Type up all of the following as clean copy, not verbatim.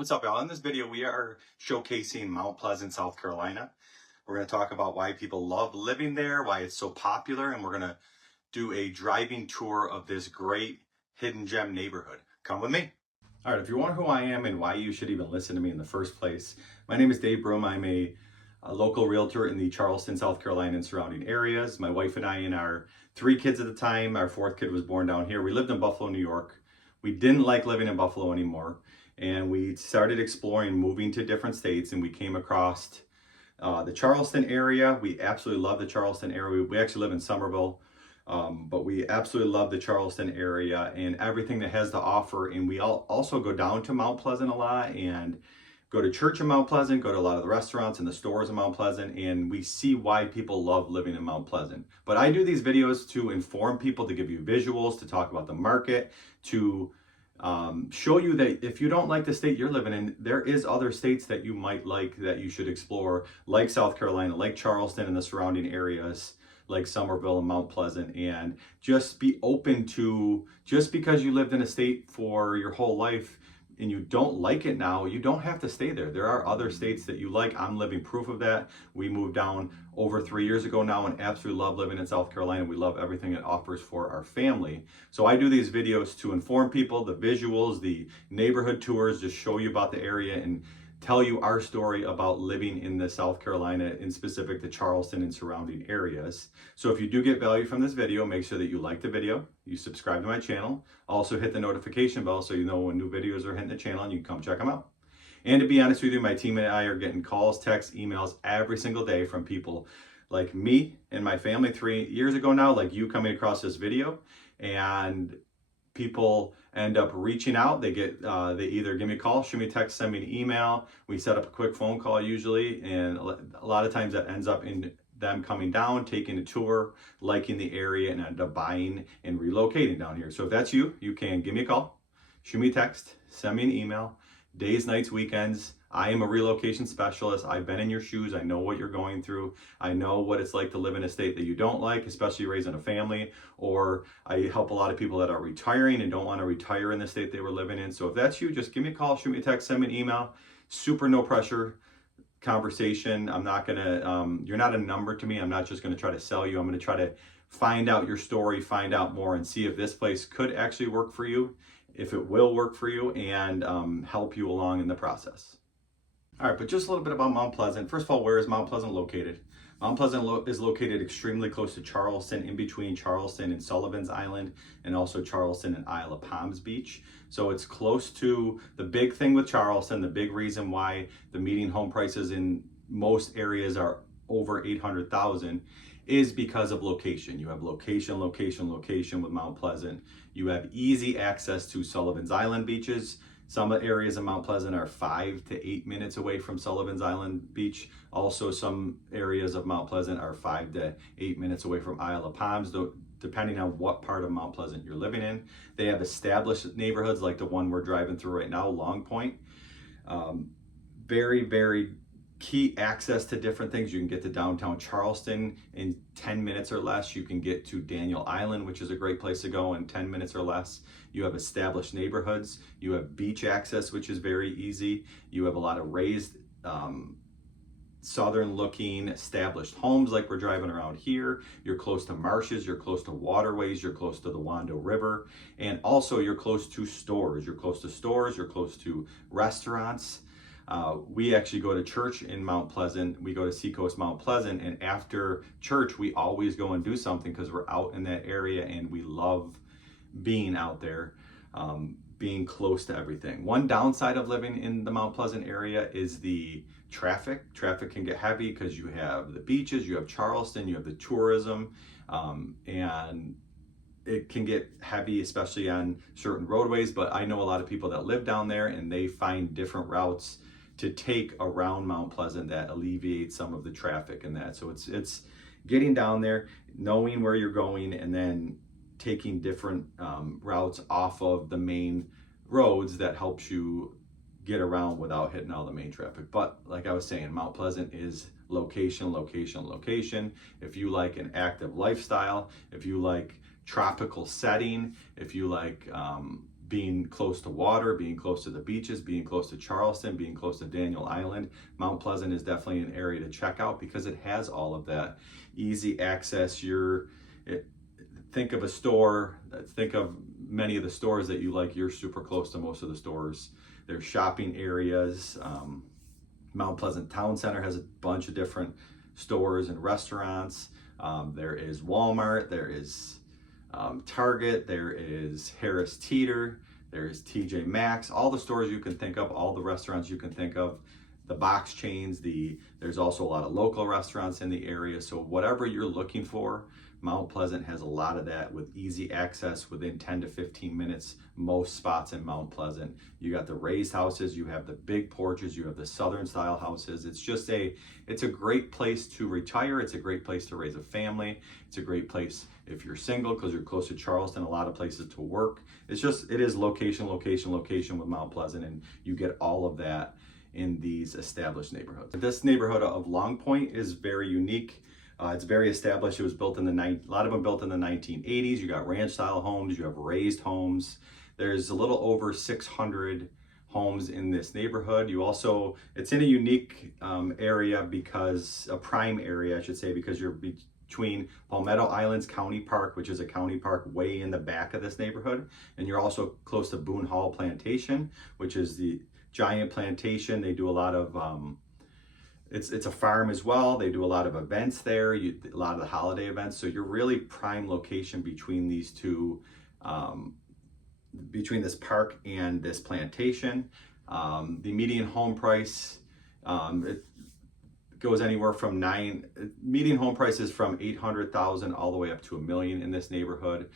What's up, y'all? In this video, we are showcasing Mount Pleasant, South Carolina. We're going to talk about why people love living there, why it's so popular, and we're going to do a driving tour of this great hidden gem neighborhood. Come with me. All right, if you wonder who I am and why you should even listen to me in the first place, my name is Dave Broom. I'm a local realtor in the Charleston, South Carolina and surrounding areas. My wife and I and our 3 kids at the time, our 4th kid was born down here. We lived in Buffalo, New York. We didn't like living in Buffalo anymore. And we started exploring moving to different states, and we came across the Charleston area. We absolutely love the Charleston area. We actually live in Somerville, but we absolutely love the Charleston area and everything that has to offer. And we also go down to Mount Pleasant a lot and go to church in Mount Pleasant, go to a lot of the restaurants and the stores in Mount Pleasant, and we see why people love living in Mount Pleasant. But I do these videos to inform people, to give you visuals, to talk about the market, to show you that if you don't like the state you're living in, there is other states that you might like that you should explore, like South Carolina, like Charleston and the surrounding areas, like Somerville and Mount Pleasant. And just be open to, just because you lived in a state for your whole life and you don't like it now, you don't have to stay there. There are other states that you like. I'm living proof of that. We moved down over 3 years ago now and absolutely love living in South Carolina. We love everything it offers for our family. So I do these videos to inform people, the visuals, the neighborhood tours, just show you about the area and tell you our story about living in the South Carolina, in specific the Charleston and surrounding areas. So if you do get value from this video, make sure that you like the video, you subscribe to my channel, also hit the notification bell so you know when new videos are hitting the channel and you can come check them out. And to be honest with you, my team and I are getting calls, texts, emails every single day from people like me and my family 3 years ago now, like you coming across this video, and people end up reaching out. They either give me a call, shoot me a text, send me an email. We set up a quick phone call usually, and a lot of times that ends up in them coming down, taking a tour, liking the area, and end up buying and relocating down here. So if that's you, you can give me a call, shoot me a text, send me an email. Days, nights, weekends. I am a relocation specialist. I've been in your shoes. I know what you're going through. I know what it's like to live in a state that you don't like, especially raising a family. Or I help a lot of people that are retiring and don't want to retire in the state they were living in. So if that's you, just give me a call, shoot me a text, send me an email. Super no pressure conversation. I'm not gonna, you're not a number to me. I'm not just gonna try to sell you. I'm gonna try to find out your story, find out more, and see if this place could actually work for you, if it will work for you, and help you along in the process. All right, but just a little bit about Mount Pleasant. First of all, where is Mount Pleasant located? Mount Pleasant is located extremely close to Charleston, in between Charleston and Sullivan's Island, and also Charleston and Isle of Palms Beach. So it's close to the big thing with Charleston, the big reason why the median home prices in most areas are over $800,000 is because of location. You have location, location, location with Mount Pleasant. You have easy access to Sullivan's Island beaches. Some areas of Mount Pleasant are 5 to 8 minutes away from Sullivan's Island Beach. Also, some areas of Mount Pleasant are 5 to 8 minutes away from Isle of Palms, though, depending on what part of Mount Pleasant you're living in. They have established neighborhoods like the one we're driving through right now, Long Point. Very, very key access to different things. You can get to downtown Charleston in 10 minutes or less. You can get to Daniel Island, which is a great place to go, in 10 minutes or less. You have established neighborhoods. You have beach access, which is very easy. You have a lot of raised, southern looking established homes like we're driving around here. You're close to marshes, you're close to waterways, you're close to the Wando River, and also you're close to stores. You're close to stores, you're close to restaurants. We actually go to church in Mount Pleasant. We go to Seacoast Mount Pleasant, and after church, we always go and do something because we're out in that area and we love being out there, being close to everything. One downside of living in the Mount Pleasant area is the traffic. Traffic can get heavy because you have the beaches, you have Charleston, you have the tourism, and it can get heavy, especially on certain roadways. But I know a lot of people that live down there and they find different routes to take around Mount Pleasant that alleviate some of the traffic and that. So it's getting down there, knowing where you're going, and then taking different routes off of the main roads that helps you get around without hitting all the main traffic. But like I was saying, Mount Pleasant is location, location, location. If you like an active lifestyle, if you like tropical setting, if you like being close to water, being close to the beaches, being close to Charleston, being close to Daniel Island, Mount Pleasant is definitely an area to check out because it has all of that. Easy access. Think of a store, think of many of the stores that you like, you're super close to most of the stores. There's shopping areas. Mount Pleasant Town Center has a bunch of different stores and restaurants. There is Walmart, there is Target, there is Harris Teeter, there is TJ Maxx, all the stores you can think of, all the restaurants you can think of, the box chains, there's also a lot of local restaurants in the area. So whatever you're looking for, Mount Pleasant has a lot of that with easy access within 10 to 15 minutes, most spots in Mount Pleasant. You got the raised houses, you have the big porches, you have the Southern style houses. It's a great place to retire. It's a great place to raise a family. It's a great place if you're single because you're close to Charleston, a lot of places to work. It is location, location, location with Mount Pleasant, and you get all of that in these established neighborhoods. This neighborhood of Long Point is very unique. It's very established. It was built in a lot of them built in the 1980s. You got ranch style homes, you have raised homes. There's a little over 600 homes in this neighborhood. It's in a unique area a prime area, I should say, because you're between Palmetto Islands County Park, which is a county park way in the back of this neighborhood. And you're also close to Boone Hall Plantation, which is the giant plantation. They do a lot of, it's a farm as well. They do a lot of events there, a lot of the holiday events. So you're really prime location between these two, between this park and this plantation. The median home price, it goes anywhere from median home prices from 800,000 all the way up to $1 million in this neighborhood.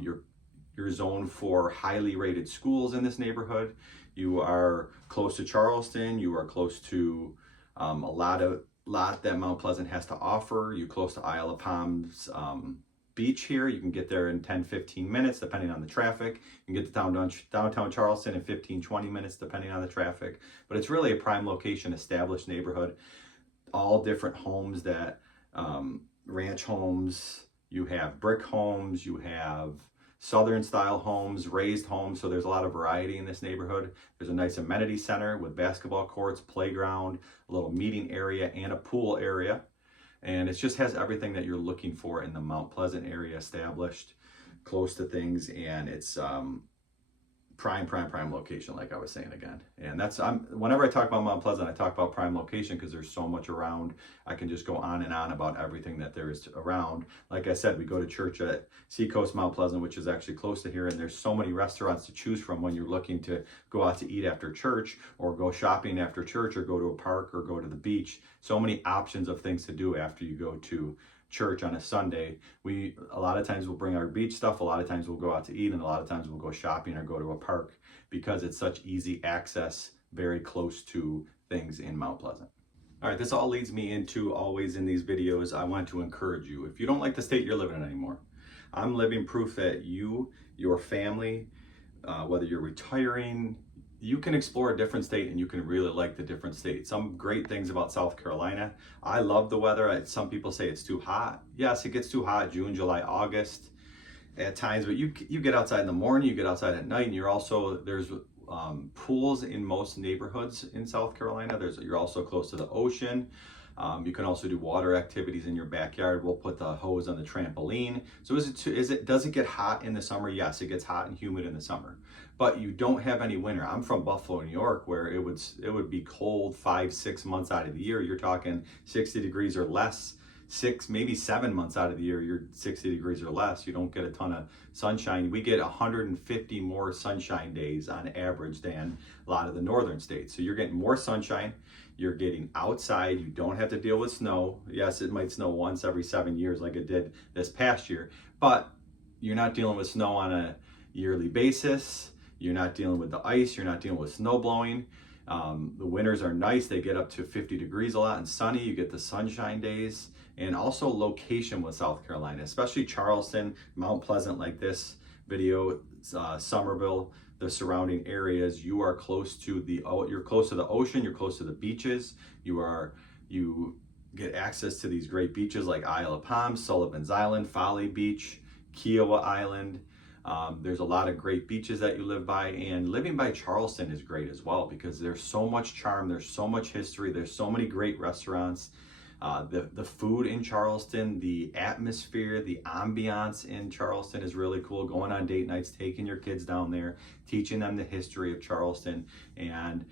You're zoned for highly rated schools in this neighborhood. You are close to Charleston. You are close to a lot that Mount Pleasant has to offer. You're close to Isle of Palms beach here. You can get there in 10-15 minutes depending on the traffic. You can get to downtown Charleston in 15-20 minutes depending on the traffic. But it's really a prime location, established neighborhood. All different homes ranch homes, you have brick homes, you have Southern style homes, raised homes. So there's a lot of variety in this neighborhood. There's a nice amenity center with basketball courts, playground, a little meeting area, and a pool area. And it just has everything that you're looking for in the Mount Pleasant area, established, close to things, and it's prime location, like I was saying again. And whenever I talk about Mount Pleasant, I talk about prime location because there's so much around. I can just go on and on about everything that there is around. Like I said, we go to church at Seacoast Mount Pleasant, which is actually close to here, and there's so many restaurants to choose from when you're looking to go out to eat after church, or go shopping after church, or go to a park, or go to the beach. So many options of things to do after you go to church on a Sunday. A lot of times we'll bring our beach stuff, a lot of times we'll go out to eat, and a lot of times we'll go shopping or go to a park because it's such easy access, very close to things in Mount Pleasant. All right, this all leads me into, always in these videos, I want to encourage you. If you don't like the state you're living in anymore, I'm living proof that you, your family, whether you're retiring, you can explore a different state and you can really like the different states. Some great things about South Carolina. I love the weather. Some people say it's too hot. Yes, it gets too hot June, July, August at times, but you get outside in the morning, you get outside at night, and there's pools in most neighborhoods in South Carolina. You're also close to the ocean. You can also do water activities in your backyard. We'll put the hose on the trampoline. So does it get hot in the summer? Yes, it gets hot and humid in the summer, but you don't have any winter. I'm from Buffalo, New York, where it would be cold 5-6 months out of the year. You're talking 60 degrees or less. 6, maybe 7 months out of the year, you're 60 degrees or less. You don't get a ton of sunshine. We get 150 more sunshine days on average than a lot of the northern states. So you're getting more sunshine. You're getting outside. You don't have to deal with snow. Yes, it might snow once every 7 years like it did this past year, but you're not dealing with snow on a yearly basis. You're not dealing with the ice. You're not dealing with snow blowing. The winters are nice. They get up to 50 degrees a lot and sunny. You get the sunshine days. And also location with South Carolina, especially Charleston, Mount Pleasant, like this video, Somerville, the surrounding areas. You're close to the ocean. You're close to the beaches. You get access to these great beaches like Isle of Palms, Sullivan's Island, Folly Beach, Kiowa Island. There's a lot of great beaches that you live by, and living by Charleston is great as well because there's so much charm, there's so much history, there's so many great restaurants. The food in Charleston, the atmosphere, the ambiance in Charleston is really cool. Going on date nights, taking your kids down there, teaching them the history of Charleston, and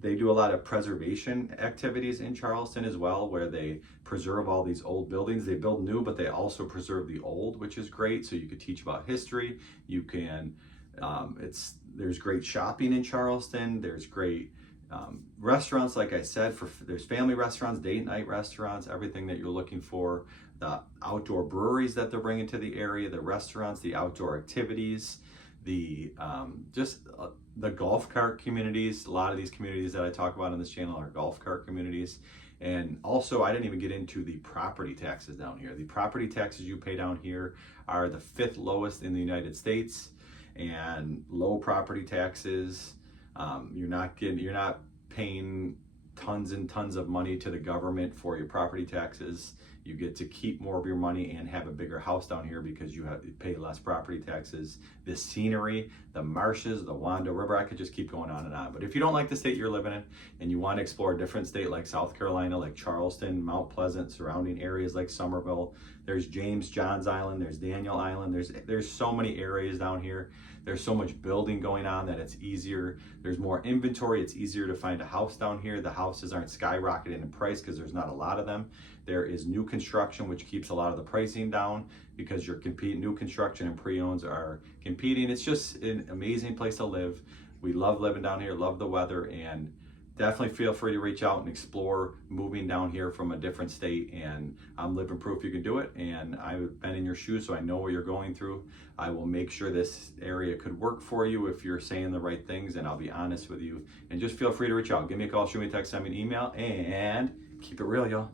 they do a lot of preservation activities in Charleston as well, where they preserve all these old buildings. They build new, but they also preserve the old, which is great. So you could teach about history. You can, there's great shopping in Charleston. There's great restaurants, like I said, there's family restaurants, date night restaurants, everything that you're looking for. The outdoor breweries that they're bringing to the area, the restaurants, the outdoor activities, the golf cart communities. A lot of these communities that I talk about on this channel are golf cart communities. And also, I didn't even get into the property taxes down here. The property taxes you pay down here are the 5th lowest in the United States, and low property taxes. You're not paying tons and tons of money to the government for your property taxes. You get to keep more of your money and have a bigger house down here because you pay less property taxes. The scenery, the marshes, the Wando River, I could just keep going on and on. But if you don't like the state you're living in and you want to explore a different state like South Carolina, like Charleston, Mount Pleasant, surrounding areas like Somerville, there's James Johns Island, there's Daniel Island, there's so many areas down here. There's so much building going on that it's easier. There's more inventory. It's easier to find a house down here. The houses aren't skyrocketing in price because there's not a lot of them. There is new construction, which keeps a lot of the pricing down because you're competing. New construction and pre-owns are competing. It's just an amazing place to live. We love living down here, love the weather, and definitely feel free to reach out and explore moving down here from a different state. And I'm living proof you can do it. And I've been in your shoes, so I know what you're going through. I will make sure this area could work for you if you're saying the right things, and I'll be honest with you. And just feel free to reach out. Give me a call, shoot me a text, send me an email, and keep it real, y'all.